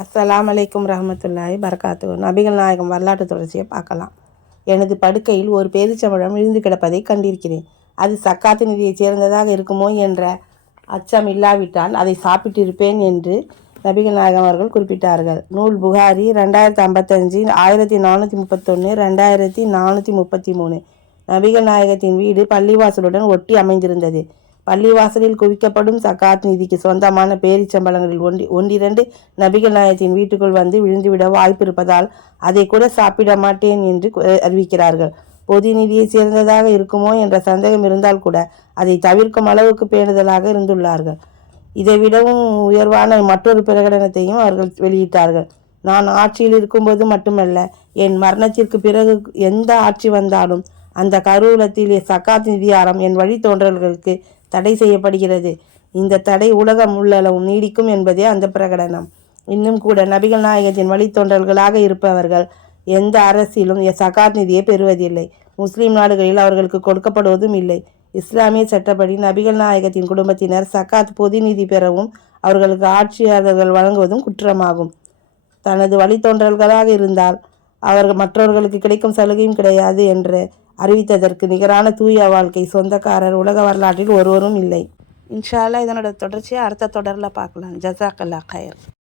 அஸ்ஸலாமு அலைக்கும் ரஹ்மத்துல்லாஹி பரகாத்துஹு. நபிகள் நாயகம் வரலாற்று தொடர்ச்சியை பார்க்கலாம். எனது படுக்கையில் ஒரு பேரிச்சம்பழம் விழுந்து கிடப்பதை கண்டிருக்கிறேன். அது சக்காத்து நிதியைச் சேர்ந்ததாக இருக்குமோ என்ற அச்சம் இல்லாவிட்டால் அதை சாப்பிட்டிருப்பேன் என்று நபிகள் நாயகம் அவர்கள் குறிப்பிட்டார்கள். நூல் புகாரி 2055, 1431, 2433. நபிகள் நாயகத்தின் வீடு பள்ளிவாசலுடன் ஒட்டி அமைந்திருந்தது. பள்ளிவாசலில் குவிக்கப்படும் சக்காத் நிதிக்கு சொந்தமான பேரிச்சம்பழங்களில் ஒன்றிரண்டு நபிகள் நாயகத்தின் வீட்டுக்குள் வந்து விழுந்துவிட வாய்ப்பு இருப்பதால் அதை கூட சாப்பிட மாட்டேன் என்று அறிவிக்கிறார்கள். பொது நிதியை சேர்ந்ததாக இருக்குமோ என்ற சந்தேகம் இருந்தால் கூட அதை தவிர்க்கும் அளவுக்கு பேணுதலாக இருந்துள்ளார்கள். இதைவிடவும் உயர்வான மற்றொரு பிரகடனத்தையும் அவர்கள் வெளியிட்டார்கள். நான் ஆட்சியில் இருக்கும்போது மட்டுமல்ல, என் மரணத்திற்கு பிறகு எந்த ஆட்சி வந்தாலும் அந்த கருவூலத்தில் சக்காத் நிதியாரம் என் வழித்தோன்றல்களுக்கு தடை செய்யப்படுகிறது. இந்த தடை உலகம் உள்ளளவும் நீடிக்கும் என்பதே அந்த பிரகடனம். இன்னும் கூட நபிகள் நாயகத்தின் வழித்தோன்றல்களாக இருப்பவர்கள் எந்த அரசிலும் சக்காத் நிதியை பெறுவதில்லை. முஸ்லிம் நாடுகளில் அவர்களுக்கு கொடுக்கப்படுவதும் இல்லை. இஸ்லாமிய சட்டப்படி நபிகள் நாயகத்தின் குடும்பத்தினர் சக்காத் பொது நிதி பெறவும் அவர்களுக்கு ஆட்சியாளர்கள் வழங்குவதும் குற்றமாகும். தனது வழித்தோன்றல்களாக இருந்தால் அவர்கள் மற்றவர்களுக்கு கிடைக்கும் சலுகையும் கிடையாது என்று அறிவித்ததற்கு நிகரான தூய வாழ்க்கை சொந்தக்காரர் உலக வரலாற்றில் ஒருவரும் இல்லை. இன்ஷா அல்லாஹ் இதனோட தொடர்ச்சியை அடுத்த தொடரில் பார்க்கலாம். ஜஸாக்கல்லாஹ் கயர்.